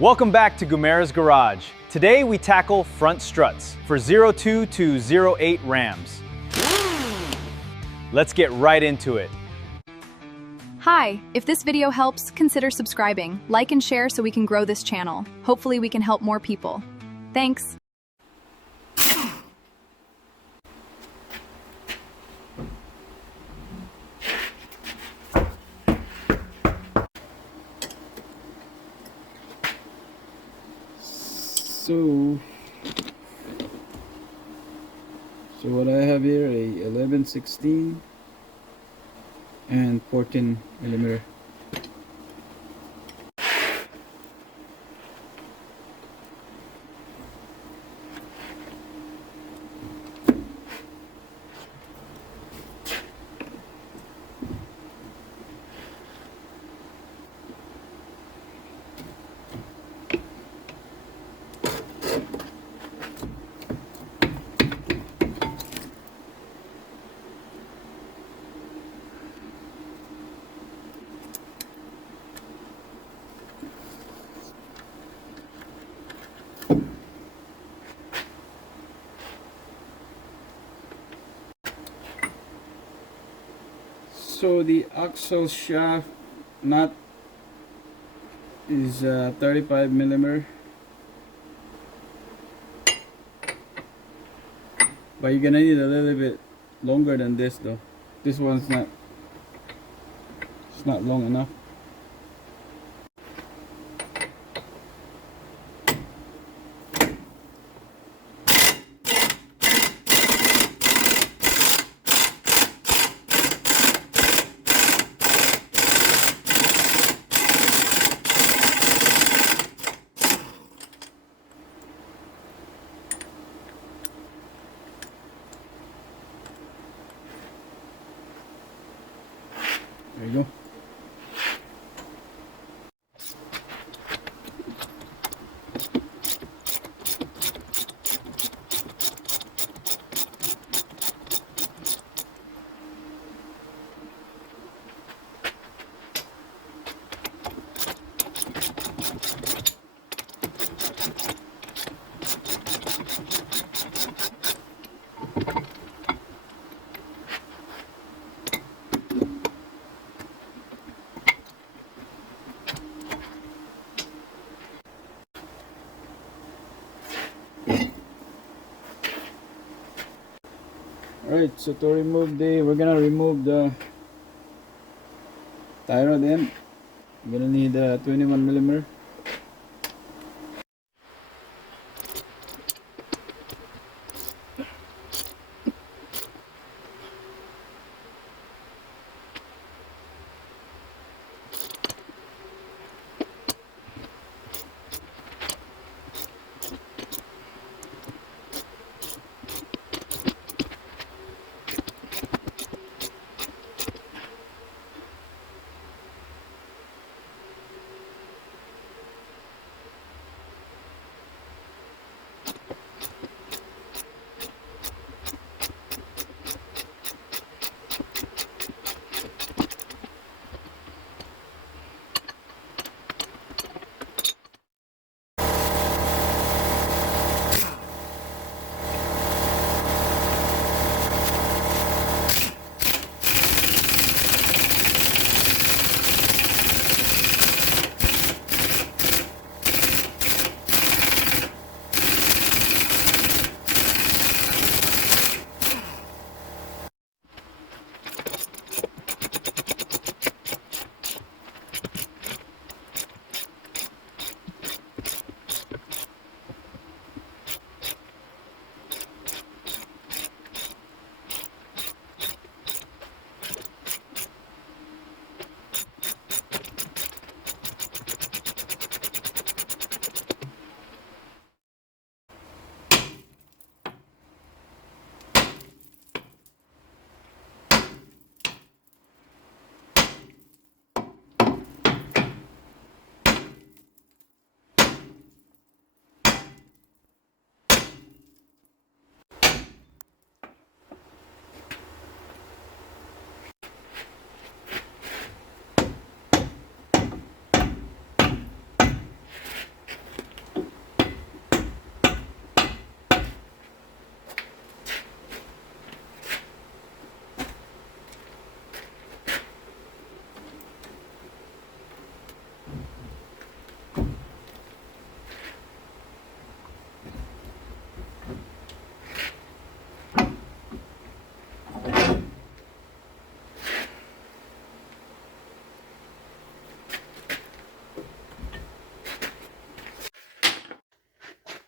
Welcome back to Gumera's Garage. Today we tackle front struts for 02 to 08 Rams. Let's get right into it. Hi, if this video helps, consider subscribing, like and share so we can grow this channel. Hopefully we can help more people. Thanks. So what I have here, a 11/16 and 14 millimeter. So the axle shaft nut is 35 millimeter, but you're gonna need a little bit longer than this though. This one's not, it's not long enough. There you go. Alright, so to remove we're gonna remove the tie rod end. We're gonna need a 21 millimeter.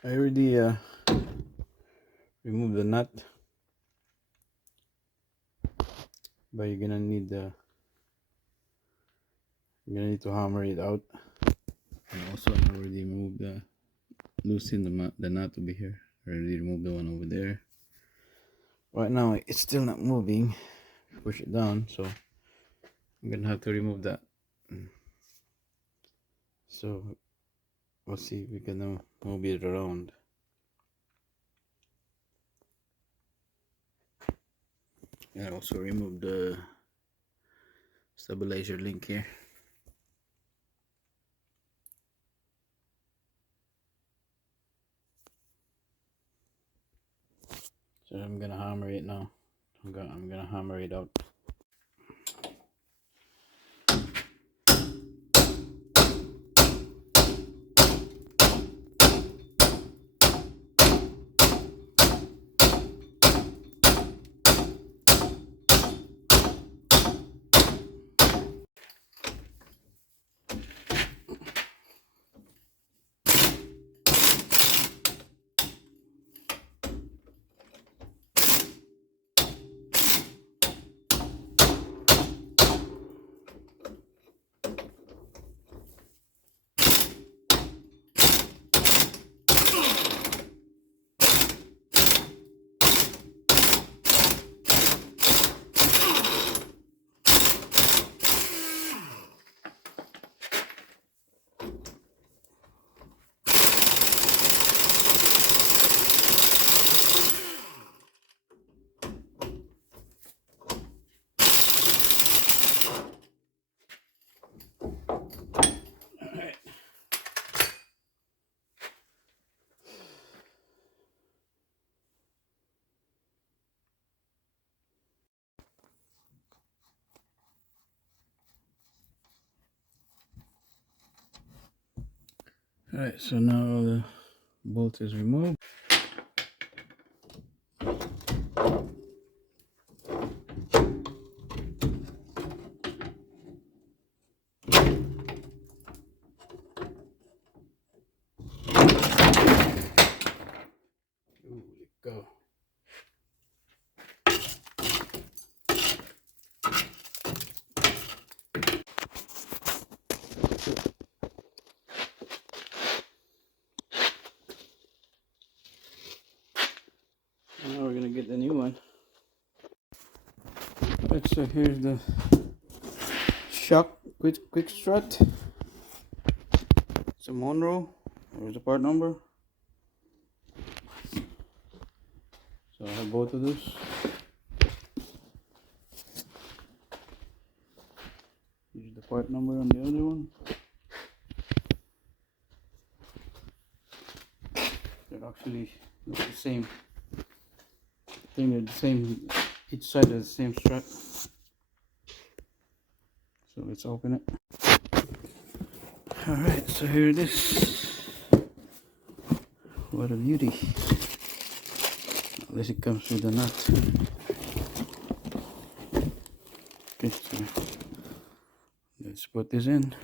I already removed the nut, but you're gonna need to hammer it out. And also I already removed loosened the nut over here. I already removed the one over there. Right now it's still not moving. Push it down, so I'm gonna have to remove that. So we'll see if we can move it around. And I also remove the stabilizer link here. So I'm gonna hammer it now. I'm gonna hammer it out. Alright, so now the bolt is removed. Ooh, go. Now we're gonna get the new one. Alright, so here's the shock quick strut. It's a Monroe. There's the part number. So I have both of those. Here's the part number on the other one. They're actually look the same. I think they're the same. Each side has the same strut. So let's open it. Alright, so here it is. What a beauty. At least it comes with a nut. Okay, so let's put this in.